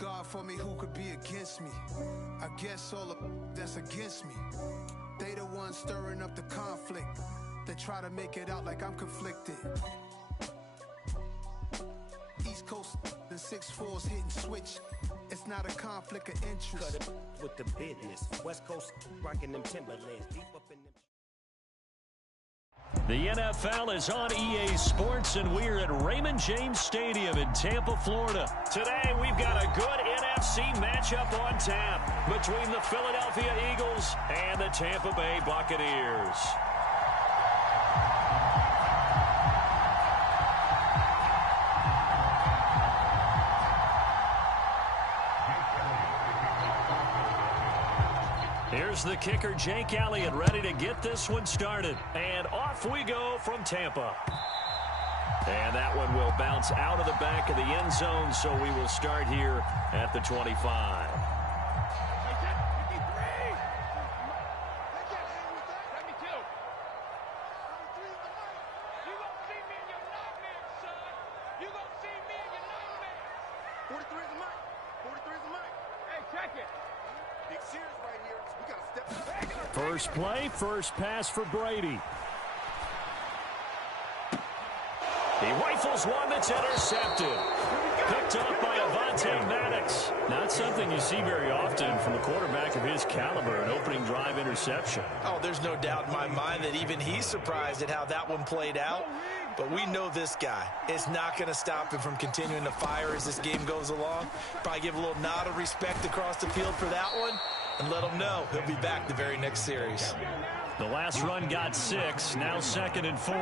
God for me, who could be against me? I guess all of that's against me. They the ones stirring up the conflict. They try to make it out like I'm conflicted. East Coast, the 6'4's hitting switch. It's not a conflict of interest. Cut it with the business. West Coast rocking them Timberlands. Deep up in them. The NFL is on EA Sports, and we're at Raymond James Stadium in Tampa, Florida. Today, we've got a good NFC matchup on tap between the Philadelphia Eagles and the Tampa Bay Buccaneers. Here's the kicker, Jake Elliott, ready to get this one started. And off we go from Tampa. And that one will bounce out of the back of the end zone, so we will start here at the 25. First play, first pass for Brady. He rifles one that's intercepted. Picked up by Avonte Maddox. Not something you see very often from a quarterback of his caliber, an opening drive interception. Oh, there's no doubt in my mind that even he's surprised at how that one played out. But we know this guy is not going to stop him from continuing to fire as this game goes along. Probably give a little nod of respect across the field for that one and let him know he'll be back the very next series. The last run got 6, now 2nd and 4.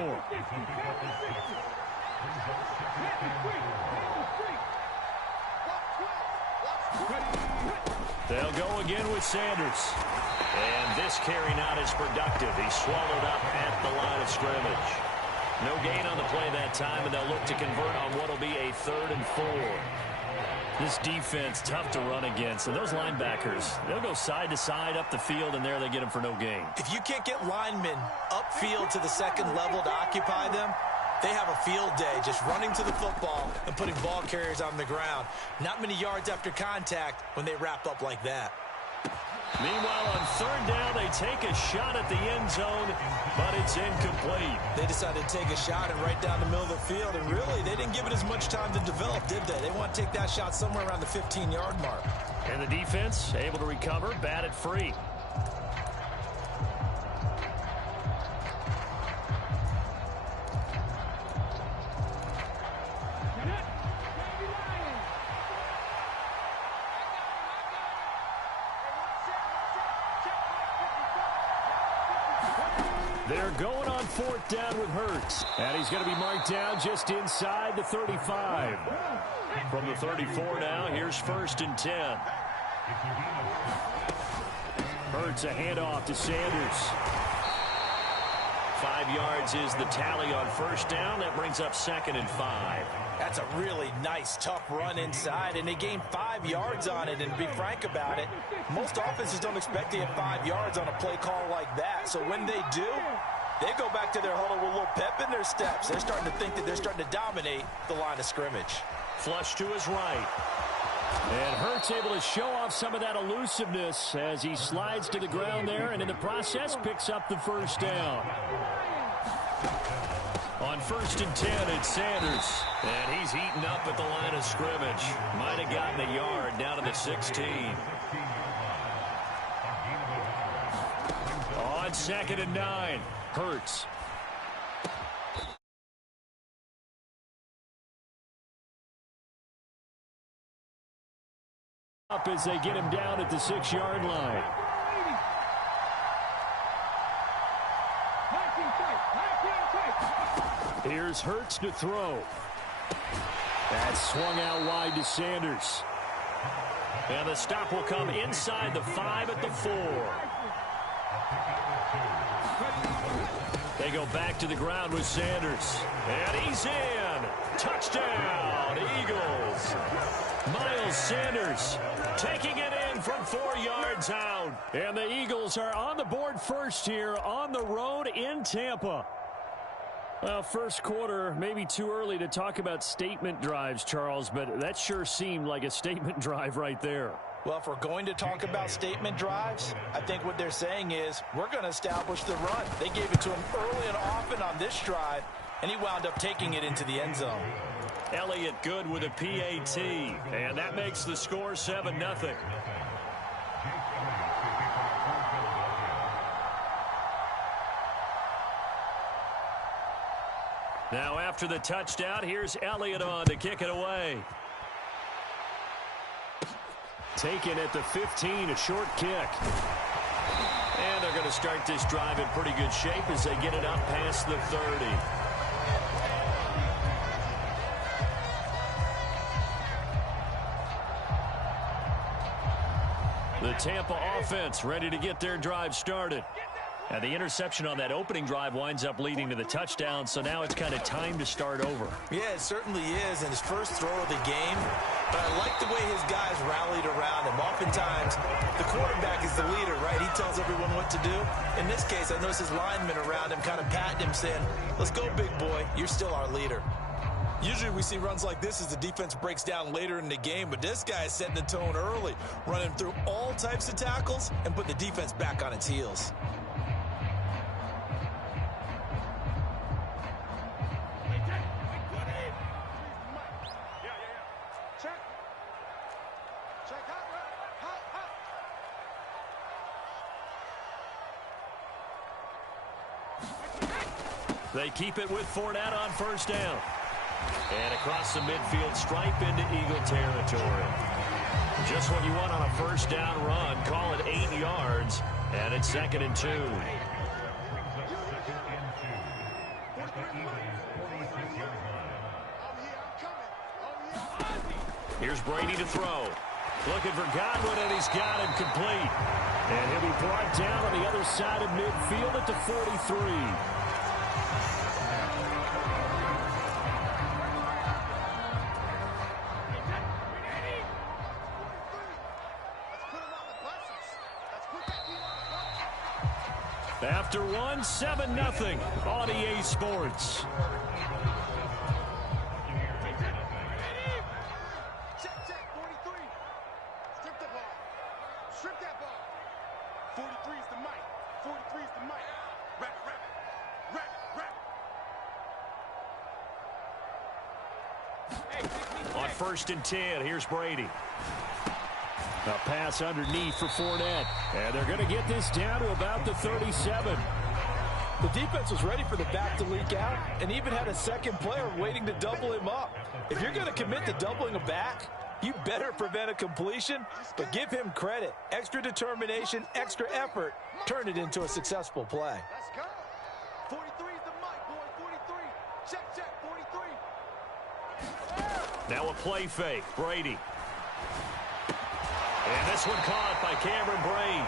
They'll go again with Sanders. And this carry not as productive. He's swallowed up at the line of scrimmage. No gain on the play that time, and they'll look to convert on what will be a 3rd and 4. This defense, tough to run against. And those linebackers, they'll go side to side up the field, and there they get them for no gain. If you can't get linemen upfield to the second level to occupy them, they have a field day just running to the football and putting ball carriers on the ground. Not many yards after contact when they wrap up like that. Meanwhile, on 3rd down, they take a shot at the end zone, but it's incomplete. They decided to take a shot and right down the middle of the field, and really, they didn't give it as much time to develop, did they? They want to take that shot somewhere around the 15-yard mark. And the defense able to recover, batted free. They're going on 4th down with Hurts. And he's going to be marked down just inside the 35. From the 34 now, here's 1st and 10. Hurts a handoff to Sanders. 5 yards is the tally on 1st down. That brings up 2nd and 5. That's a really nice, tough run inside, and they gained 5 yards on it. And to be frank about it, most offenses don't expect to get 5 yards on a play call like that. So when they do, they go back to their huddle with a little pep in their steps. They're starting to think that they're starting to dominate the line of scrimmage. Flush to his right. And Hurts able to show off some of that elusiveness as he slides to the ground there, and in the process picks up the 1st down. On 1st and 10, it's Sanders. And he's eaten up at the line of scrimmage. Might have gotten a yard down to the 16. On 2nd and 9, Hurts. Up as they get him down at the 6-yard line. Here's Hurts to throw. That's swung out wide to Sanders. And the stop will come inside the 5 at the 4. They go back to the ground with Sanders. And he's in. Touchdown, Eagles. Miles Sanders taking it in from 4 yards out. And the Eagles are on the board first here on the road in Tampa. Well, first quarter, maybe too early to talk about statement drives, Charles, but that sure seemed like a statement drive right there. Well, if we're going to talk about statement drives, I think what they're saying is we're going to establish the run. They gave it to him early and often on this drive, and he wound up taking it into the end zone. Elliott good with a PAT, and that makes the score 7-0. Now after the touchdown, here's Elliott on to kick it away. Taken at the 15, a short kick. And they're going to start this drive in pretty good shape as they get it up past the 30. The Tampa offense ready to get their drive started. And the interception on that opening drive winds up leading to the touchdown, so now it's kind of time to start over. Yeah, it certainly is, and his first throw of the game. But I like the way his guys rallied around him. Oftentimes, the quarterback is the leader, right? He tells everyone what to do. In this case, I noticed his linemen around him kind of patting him, saying, let's go, big boy. You're still our leader. Usually we see runs like this as the defense breaks down later in the game, but this guy is setting the tone early, running through all types of tackles and putting the defense back on its heels. They keep it with Fournette on first down. And across the midfield stripe into Eagle territory. Just what you want on a first down run. Call it 8 yards. And it's 2nd and 2. Here's Brady to throw. Looking for Godwin, and he's got him complete. And he'll be brought down on the other side of midfield at the 43. After one, 7-0 on EA Sports. On 1st and 10, here's Brady. A pass underneath for Fournette. And they're going to get this down to about the 37. The defense was ready for the back to leak out and even had a second player waiting to double him up. If you're going to commit to doubling a back, you better prevent a completion, but give him credit. Extra determination, extra effort, turn it into a successful play. Let's go. 43 is the mic, boy. 43. Check, check, 43. Now a play fake. Brady. And this one caught by Cameron Brain.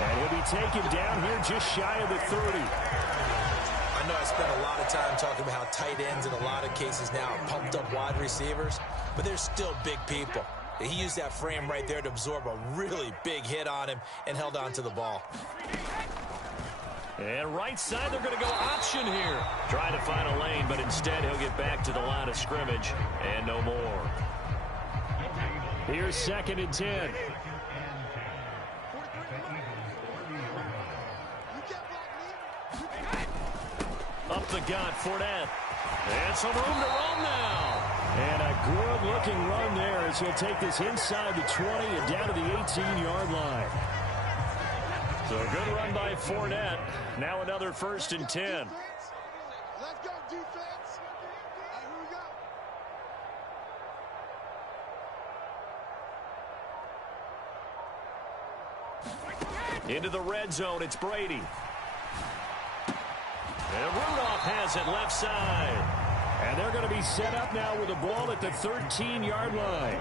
And he'll be taken down here just shy of the 30. I know I spent a lot of time talking about how tight ends in a lot of cases now are pumped up wide receivers, but they're still big people. He used that frame right there to absorb a really big hit on him and held on to the ball. And right side, they're going to go option here. Trying to find a lane, but instead he'll get back to the line of scrimmage and no more. Here's 2nd and 10. Up the gut, Fournette. And some room to run now. And a good-looking run there as he'll take this inside the 20 and down to the 18-yard line. So a good run by Fournette. Now another 1st and 10. Let's go, defense. All right, here we go. Into the red zone, it's Brady. And Rudolph has it left side. And they're going to be set up now with the ball at the 13-yard line.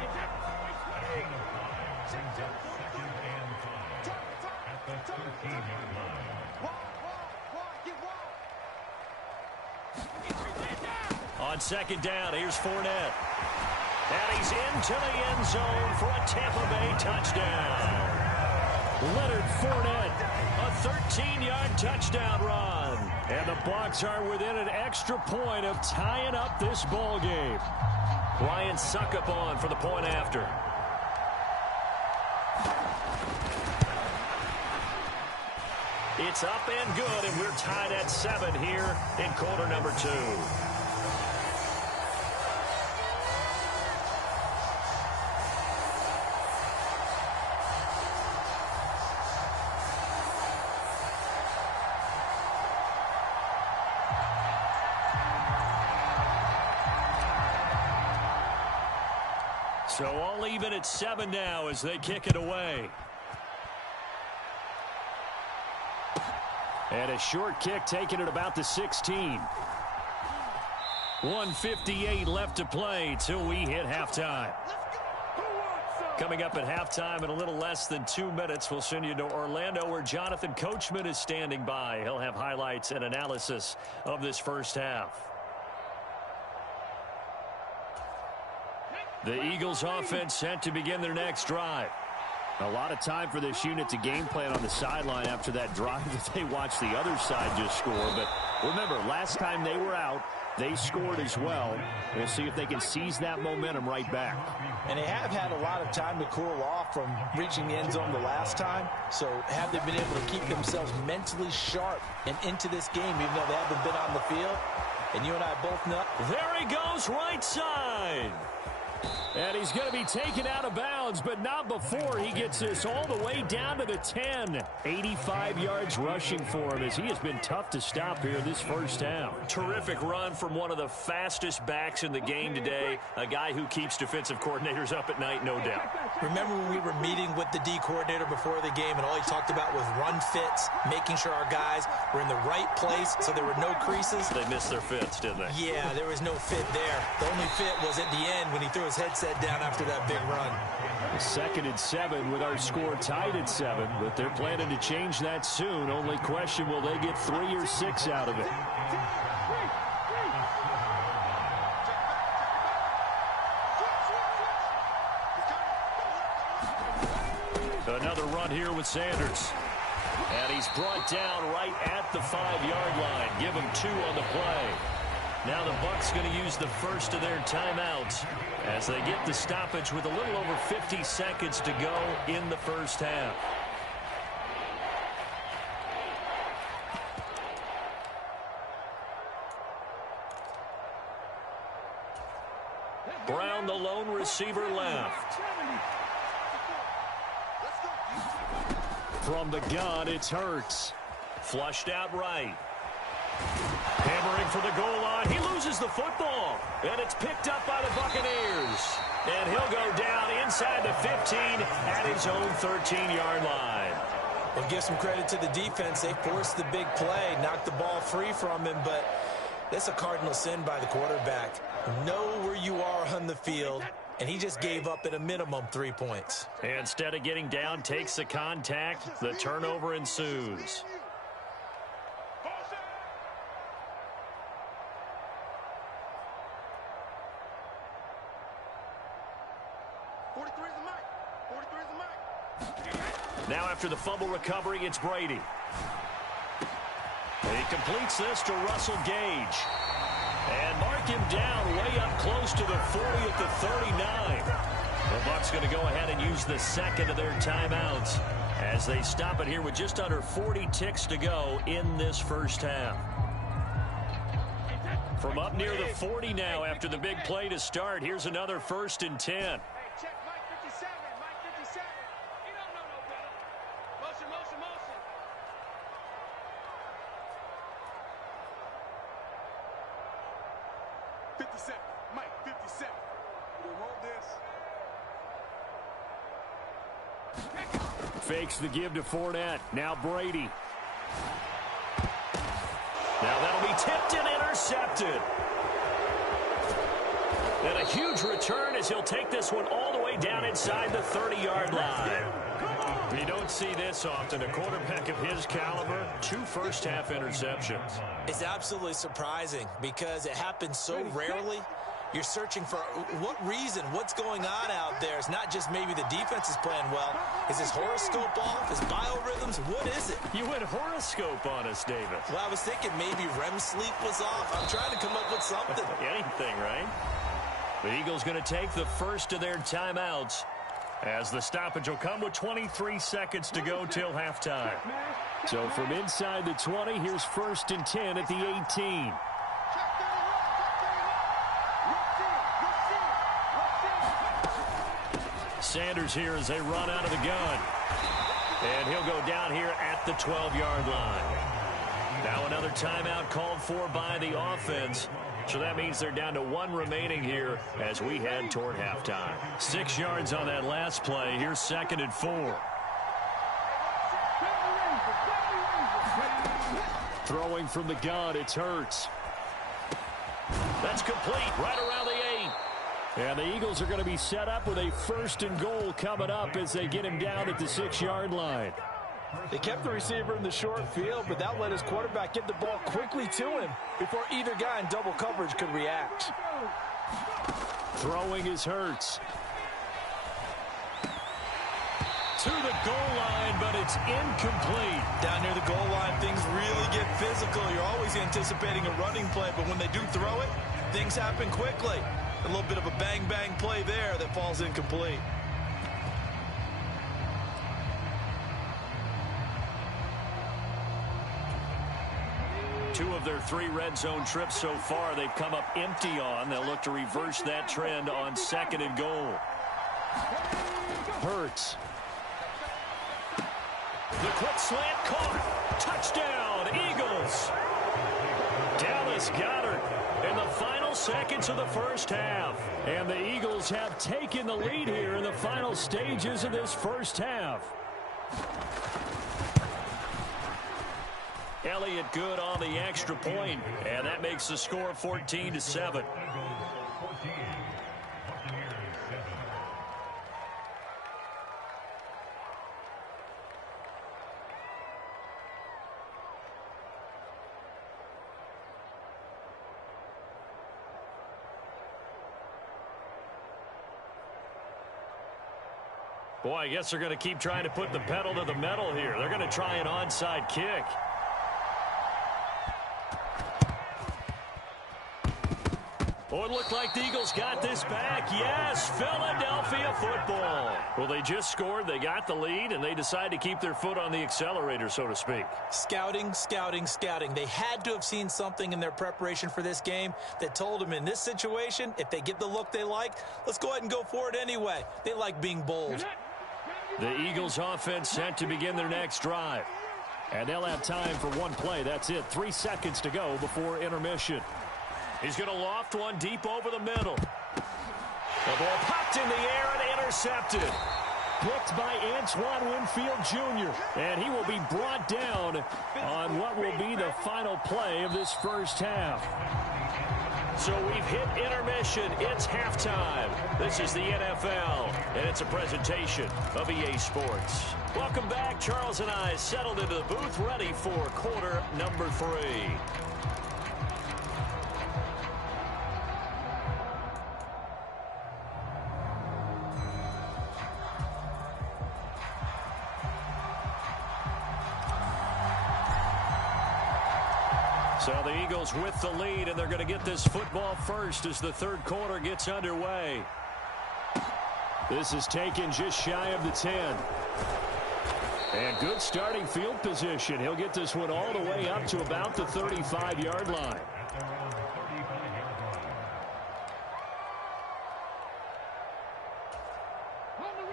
On 2nd down, here's Fournette. And he's into the end zone for a Tampa Bay touchdown. Leonard Fournette, a 13-yard touchdown run. And the Bucs are within an extra point of tying up this ball game. Ryan Suckup on for the point after. It's up and good, and we're tied at 7 here in quarter number 2. So all even at 7 now as they kick it away. And a short kick taken at about the 16. 1:58 left to play till we hit halftime. Coming up at halftime in a little less than 2 minutes, we'll send you to Orlando where Jonathan Coachman is standing by. He'll have highlights and analysis of this first half. The Eagles offense set to begin their next drive. A lot of time for this unit to game plan on the sideline after that drive that they watched the other side just score. But remember, last time they were out, they scored as well. We'll see if they can seize that momentum right back. And they have had a lot of time to cool off from reaching the end zone the last time. So have they been able to keep themselves mentally sharp and into this game, even though they haven't been on the field? And you and I both know. There he goes, right side. And he's going to be taken out of bounds, but not before he gets this all the way down to the 10. 85 yards rushing for him as he has been tough to stop here this first half. Terrific run from one of the fastest backs in the game today. A guy who keeps defensive coordinators up at night, no doubt. Remember when we were meeting with the D coordinator before the game and all he talked about was run fits, making sure our guys were in the right place so there were no creases? They missed their fits, didn't they? Yeah, there was no fit there. The only fit was at the end when he threw his headset down after that big run. 2nd and 7 with our score tied at 7, but they're planning to change that soon. Only question, will they get 3 or 6 out of it? Another run here with Sanders. And he's brought down right at the 5-yard line. Give him 2 on the play. Now the Bucs going to use the first of their timeouts as they get the stoppage with a little over 50 seconds to go in the first half. Brown, the lone receiver, left. From the gun, it's Hurts. Flushed out right. Hammering for the goal line. He loses the football. And it's picked up by the Buccaneers. And he'll go down inside the 15 at his own 13-yard line. Well, give some credit to the defense. They forced the big play, knocked the ball free from him, but that's a cardinal sin by the quarterback. Know where you are on the field, and he just gave up at a minimum 3 points. Instead of getting down, takes the contact. The turnover ensues. Now after the fumble recovery, it's Brady. He completes this to Russell Gage. And mark him down way up close to the 40 at the 39. The Bucs going to go ahead and use the second of their timeouts as they stop it here with just under 40 ticks to go in this first half. From up near the 40 now after the big play to start, here's another 1st and 10. Fakes the give to Fournette. Now Brady. Now that'll be tipped and intercepted. And a huge return as he'll take this one all the way down inside the 30-yard line. You don't see this often. A quarterback of his caliber, 2 first-half interceptions. It's absolutely surprising because it happens so rarely. You're searching for what reason, what's going on out there. It's not just maybe the defense is playing well. Is his horoscope off? His biorhythms? What is it? You went horoscope on us, Davis. Well, I was thinking maybe REM sleep was off. I'm trying to come up with something. Anything, right? The Eagles going to take the first of their timeouts as the stoppage will come with 23 seconds to go till halftime. So from inside the 20, here's 1st and 10 at the 18. Sanders here as they run out of the gun. And he'll go down here at the 12-yard line. Now another timeout called for by the offense. So that means they're down to 1 remaining here as we head toward halftime. 6 yards on that last play. Here's 2nd and 4. Throwing from the gun, it's Hurts. That's complete right around the 8. And the Eagles are going to be set up with a 1st and goal coming up as they get him down at the 6-yard line. They kept the receiver in the short field, but that let his quarterback get the ball quickly to him before either guy in double coverage could react. Throwing is Hurts. To the goal line, but it's incomplete. Down near the goal line, things really get physical. You're always anticipating a running play, but when they do throw it, things happen quickly. A little bit of a bang-bang play there that falls incomplete. Two of their 3 red zone trips so far they've come up empty on. They'll look to reverse that trend on 2nd and goal. Hurts. The quick slant caught. Touchdown, Eagles. Dallas Goedert in the final seconds of the first half. And the Eagles have taken the lead here in the final stages of this first half. Elliott good on the extra point, and that makes the score 14-7. Boy, I guess they're going to keep trying to put the pedal to the metal here. They're going to try an onside kick. Oh, it looked like the Eagles got this back. Yes, Philadelphia football. Well, they just scored. They got the lead, and they decide to keep their foot on the accelerator, so to speak. Scouting, scouting, scouting. They had to have seen something in their preparation for this game that told them in this situation, if they get the look they like, let's go ahead and go for it anyway. They like being bold. The Eagles offense set to begin their next drive. And they'll have time for one play. That's it. 3 seconds to go before intermission. He's going to loft one deep over the middle. The ball popped in the air and intercepted. Picked by Antoine Winfield Jr. And he will be brought down on what will be the final play of this first half. So we've hit intermission. It's halftime. This is the NFL, and it's a presentation of EA Sports. Welcome back. Charles and I settled into the booth, ready for quarter number 3. So the Eagles with the lead, and they're going to get this football first as the third quarter gets underway. This is taken just shy of the 10. And good starting field position. He'll get this one all the way up to about the 35-yard line.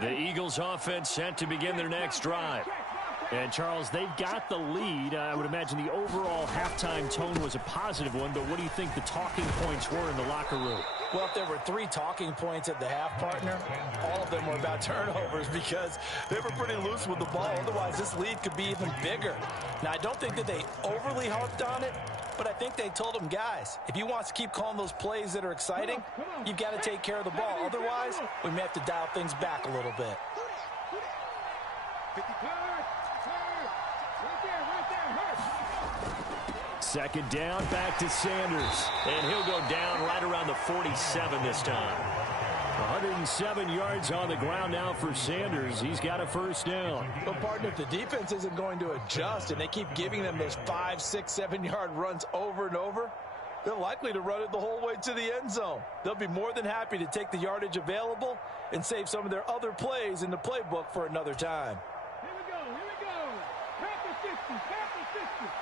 The Eagles offense set to begin their next drive. And, Charles, they've got the lead. I would imagine the overall halftime tone was a positive one, but what do you think the talking points were in the locker room? Well, if there were 3 talking points at the half, partner, all of them were about turnovers because they were pretty loose with the ball. Otherwise, this lead could be even bigger. Now, I don't think that they overly harped on it, but I think they told them, guys, if you want to keep calling those plays that are exciting, you've got to take care of the ball. Otherwise, we may have to dial things back a little bit. Second down, back to Sanders. And he'll go down right around the 47 this time. 107 yards on the ground now for Sanders. He's got a first down. But, partner, if the defense isn't going to adjust and they keep giving them those 5, 6, 7-yard runs over and over, they're likely to run it the whole way to the end zone. They'll be more than happy to take the yardage available and save some of their other plays in the playbook for another time. Here we go. Panther 50, Panther 50.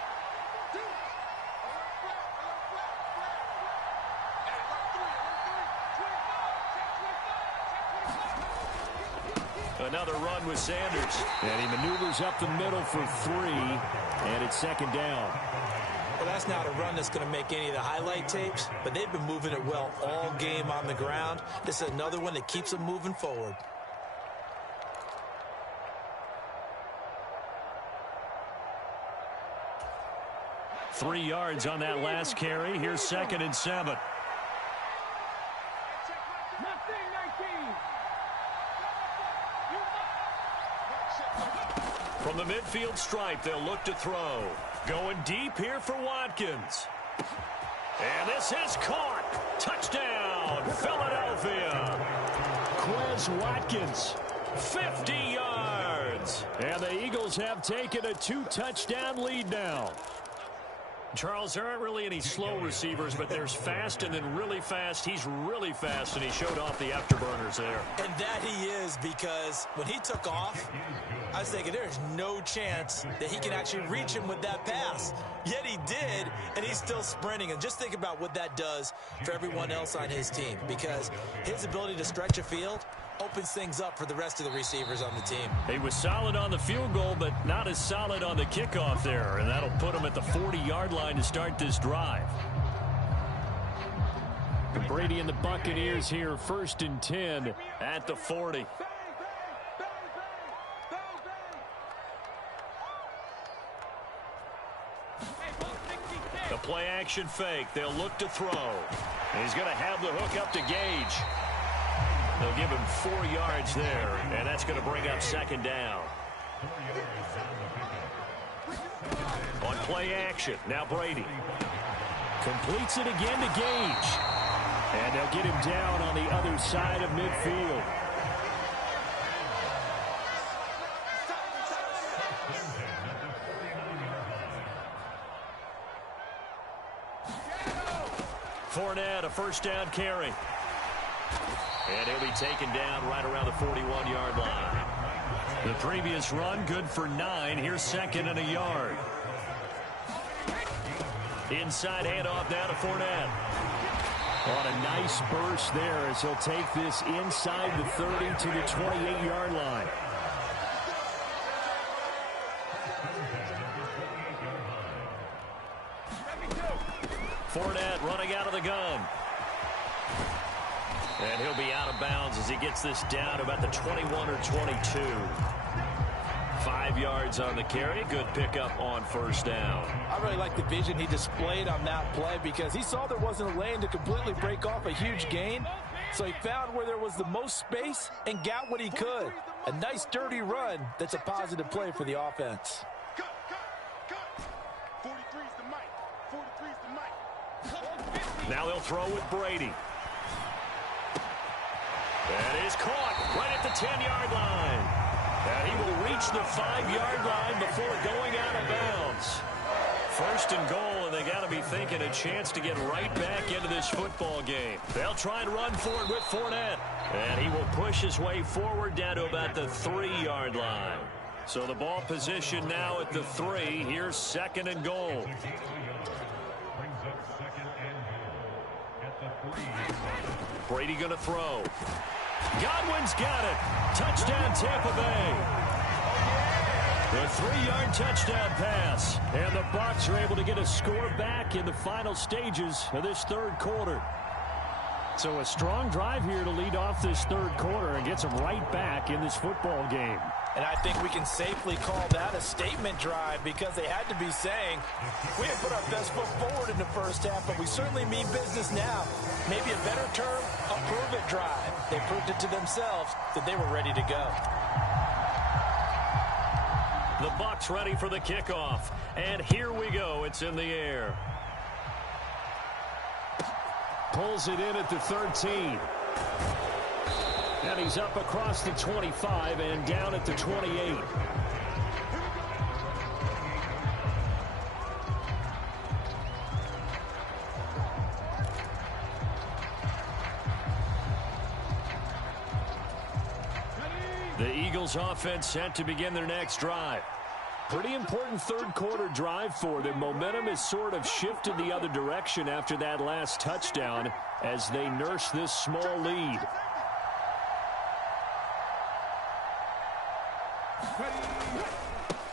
Another run with Sanders. And he maneuvers up the middle for 3, and it's second down. Well, that's not a run that's going to make any of the highlight tapes, but they've been moving it well all game on the ground. This is another one that keeps them moving forward. Three yards on that last carry. Here's 2nd and 7. From the midfield stripe, they'll look to throw. Going deep here for Watkins. And this is caught. Touchdown, Philadelphia. Quez Watkins. 50 yards. And the Eagles have taken a 2-touchdown lead now. Charles, there aren't really any slow receivers, but there's fast and then really fast. He's really fast, and he showed off the afterburners there. And that he is, because when he took off, I was thinking there's no chance that he can actually reach him with that pass. Yet he did, and he's still sprinting. And just think about what that does for everyone else on his team, because his ability to stretch a field opens things up for the rest of the receivers on the team. He was solid on the field goal, but not as solid on the kickoff there, and that'll put him at the 40-yard line to start this drive. Brady and the Buccaneers here, 1st and 10 at the 40. The play action fake. They'll look to throw. And he's going to have the hook up to Gage. They'll give him 4 yards there, and that's going to bring up 2nd down. On play action, now Brady. Completes it again to Gage. And they'll get him down on the other side of midfield. Fournette, a first down carry. And he'll be taken down right around the 41-yard line. The previous run, good for 9. Here's 2nd and a yard. Inside handoff now to Fournette. On a nice burst there as he'll take this inside the 30 to the 28-yard line. Fournette running out of the gun. And he'll be out of bounds as he gets this down about the 21 or 22. 5 yards on the carry. Good pickup on first down. I really like the vision he displayed on that play because he saw there wasn't a lane to completely break off a huge gain. So he found where there was the most space and got what he could. A nice dirty run that's a positive play for the offense. Now they'll throw with Brady. And is caught right at the 10-yard line. And he will reach the 5-yard line before going out of bounds. 1st and goal, and they got to be thinking a chance to get right back into this football game. They'll try and run for it with Fournette. And he will push his way forward down to about the 3-yard line. So the ball position now at the 3. Here's 2nd and goal. Brady going to throw. Godwin's got it. Touchdown, Tampa Bay. The 3-yard touchdown pass. And the Bucs are able to get a score back in the final stages of this 3rd quarter. So a strong drive here to lead off this 3rd quarter and gets them right back in this football game. And I think we can safely call that a statement drive because they had to be saying, we have put our best foot forward in the first half, but we certainly mean business now. Maybe a better term, a prove-it drive. They proved it to themselves that they were ready to go. The Bucs ready for the kickoff. And here we go. It's in the air. Pulls it in at the 13. And he's up across the 25 and down at the 28. The Eagles offense set to begin their next drive. Pretty important third quarter drive for them. Momentum has sort of shifted the other direction after that last touchdown as they nurse this small lead.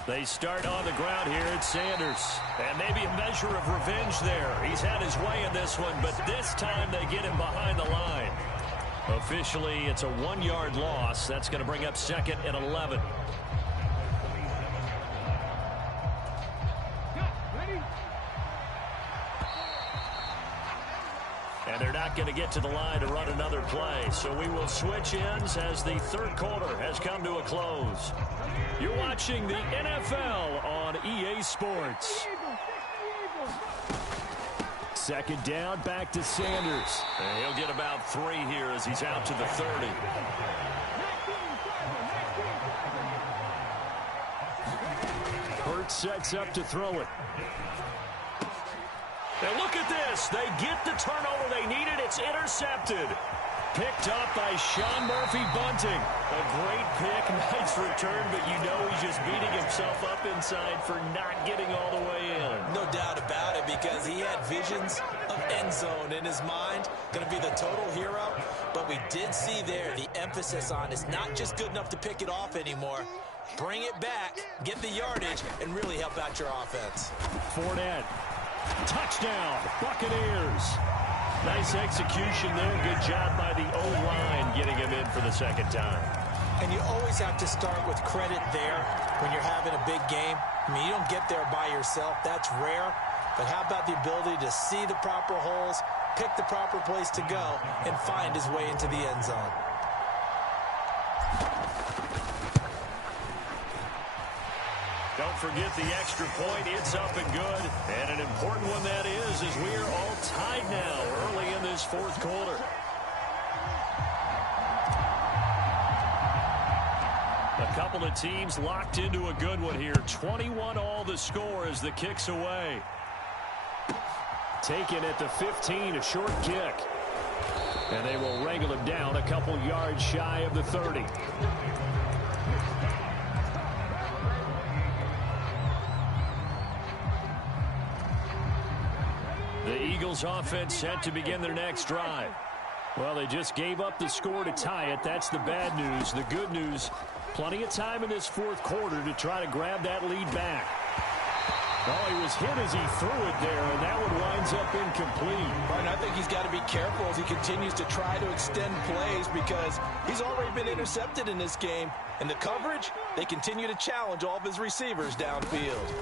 They start on the ground here at Sanders. And maybe a measure of revenge there. He's had his way in this one, but this time they get him behind the line. Officially, it's a 1-yard loss. That's going to bring up 2nd and 11. And they're not going to get to the line to run another play. So we will switch ends as the third quarter has come to a close. You're watching the NFL on EA Sports. Second down, back to Sanders. And he'll get about 3 here as he's out to the 30. Hurts sets up to throw it. And look at this. They get the turnover they needed. It's intercepted. Picked up by Sean Murphy-Bunting. A great pick, nice return, but you know he's just beating himself up inside for not getting all the way in. No doubt about it, because he had visions of end zone in his mind. Going to be the total hero. But we did see there the emphasis on it's not just good enough to pick it off anymore. Bring it back, get the yardage, and really help out your offense. Fournette. Touchdown, Buccaneers. Nice execution there. Good job by the O-line getting him in for the second time. And you always have to start with credit there when you're having a big game. I mean, you don't get there by yourself. That's rare. But how about the ability to see the proper holes, pick the proper place to go, and find his way into the end zone? Don't forget the extra point. It's up and good. And an important one that is, as we are all tied now early in this fourth quarter. A couple of teams locked into a good one here. 21 all the score as the kick's away. Taken at the 15, a short kick. And they will wrangle him down a couple yards shy of the 30. The Eagles offense set to begin their next drive. Well, they just gave up the score to tie it. That's the bad news. The good news, plenty of time in this fourth quarter to try to grab that lead back. Oh, he was hit as he threw it there, and that one winds up incomplete. Right, and I think he's got to be careful as he continues to try to extend plays because he's already been intercepted in this game. And the coverage, they continue to challenge all of his receivers downfield.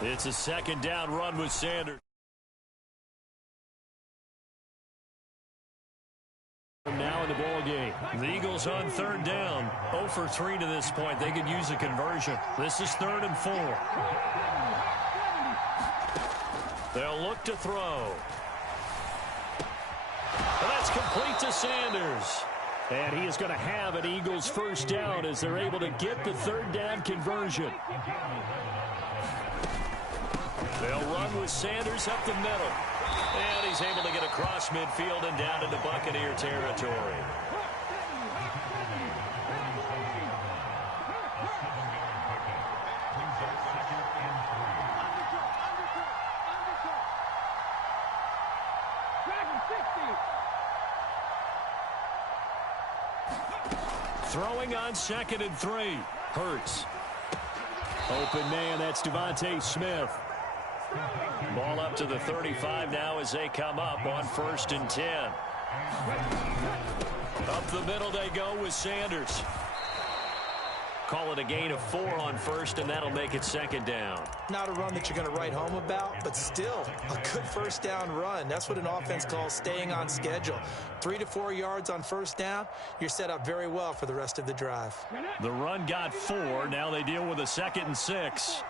It's a second down run with Sanders. Now in the ball game. The Eagles on third down. 0 for 3 to this point. They could use a conversion. This is 3rd and 4. They'll look to throw. And that's complete to Sanders. And he is going to have an Eagles first down as they're able to get the third down conversion. They'll run with Sanders up the middle. And he's able to get across midfield and down into Buccaneer territory. Throwing on 2nd and 3. Hurts. Open man, that's Devontae Smith. Ball up to the 35 now as they come up on 1st and 10. Up the middle they go with Sanders. Call it a gain of 4 on 1st, and that'll make it 2nd down. Not a run that you're going to write home about, but still a good first down run. That's what an offense calls staying on schedule. 3 to 4 yards on first down, you're set up very well for the rest of the drive. The run got 4. Now they deal with a 2nd and 6.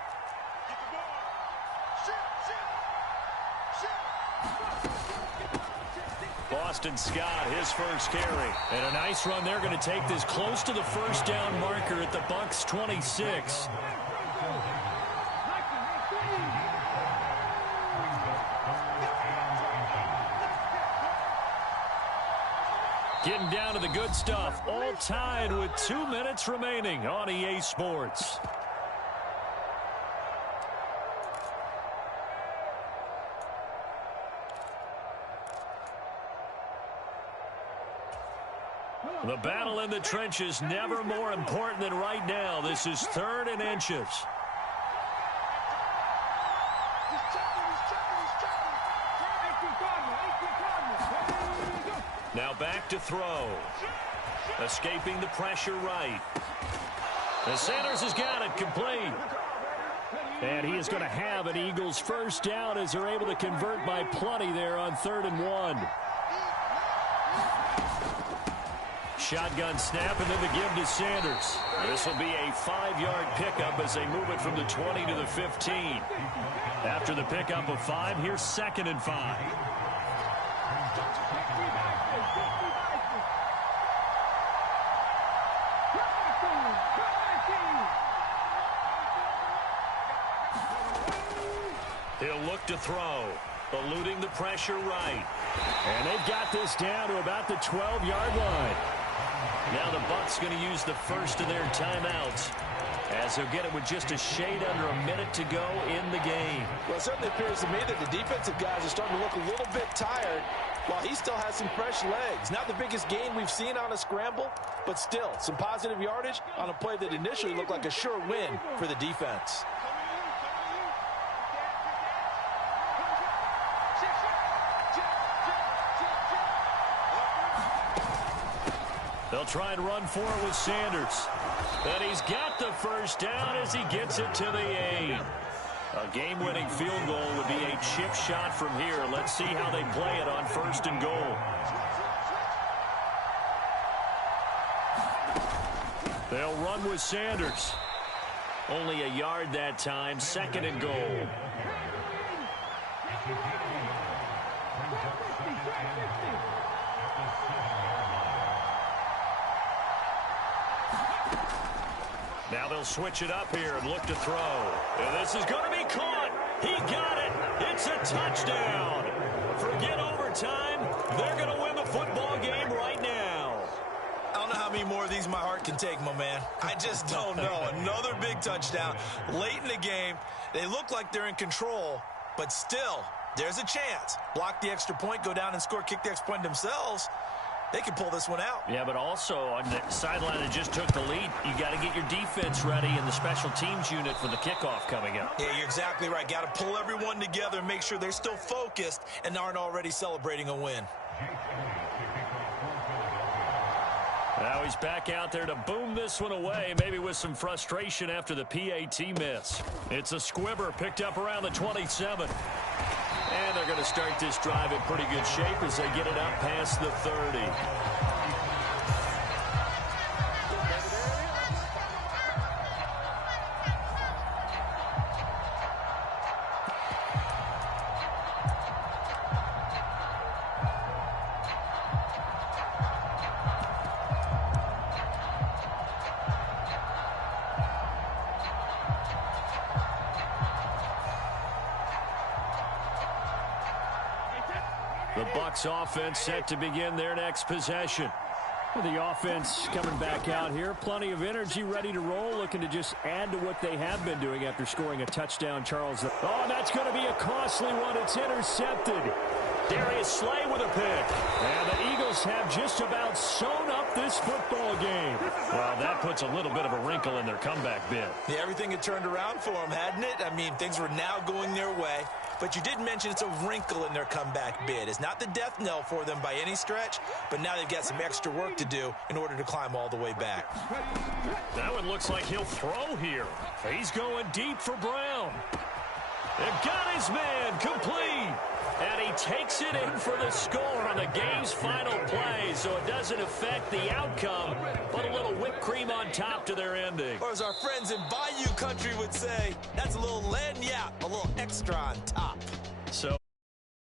Boston Scott, his first carry. And a nice run. They're going to take this close to the first down marker at the Bucs' 26. Getting down to the good stuff. All tied with 2 minutes remaining on EA Sports. The battle in the trenches never more important than right now. This is 3rd and inches. Now back to throw. Escaping the pressure right. And Sanders has got it complete. And he is going to have an Eagles first down as they're able to convert by plenty there on 3rd and 1. Shotgun snap and then the give to Sanders. This will be a 5-yard pickup as they move it from the 20 to the 15. After the pickup of 5, here's 2nd and 5. He'll look to throw, eluding the pressure right. And they've got this down to about the 12-yard line. Now the Bucs going to use the first of their timeouts as they'll get it with just a shade under a minute to go in the game. Well, it certainly appears to me that the defensive guys are starting to look a little bit tired while he still has some fresh legs. Not the biggest gain we've seen on a scramble, but still some positive yardage on a play that initially looked like a sure win for the defense. They'll try and run for it with Sanders. And he's got the first down as he gets it to the 8. A game-winning field goal would be a chip shot from here. Let's see how they play it on 1st and goal. They'll run with Sanders. Only a yard that time, 2nd and goal. Now they'll switch it up here and look to throw. And this is going to be caught. He got it. It's a touchdown. Forget overtime. They're going to win the football game right now. I don't know how many more of these my heart can take, my man. I just don't know. Another big touchdown late in the game. They look like they're in control, but still, there's a chance. Block the extra point, go down and score, kick the extra point themselves. They can pull this one out. Yeah, but also on the sideline that just took the lead, you got to get your defense ready in the special teams unit for the kickoff coming up. Yeah, you're exactly right. Got to pull everyone together and make sure they're still focused and aren't already celebrating a win. Now he's back out there to boom this one away, maybe with some frustration after the PAT miss. It's a squibber picked up around the 27. And they're going to start this drive in pretty good shape as they get it up past the 30. The Bucs offense set to begin their next possession. The offense coming back out here. Plenty of energy, ready to roll, looking to just add to what they have been doing after scoring a touchdown, Charles. Oh, that's going to be a costly one. It's intercepted. Darius Slay with a pick. And the Eagles have just about sewn up this football game. Well, that puts a little bit of a wrinkle in their comeback bid. Yeah, everything had turned around for them, hadn't it? I mean, things were now going their way. But you did mention it's a wrinkle in their comeback bid. It's not the death knell for them by any stretch, but now they've got some extra work to do in order to climb all the way back. That one looks like he'll throw here. He's going deep for Brown. And got his man complete. And he takes it in for the score on the game's final play, so it doesn't affect the outcome, but a little whipped cream on top to their ending. Or as our friends in Bayou Country would say, that's a little lagniappe, a little extra on top.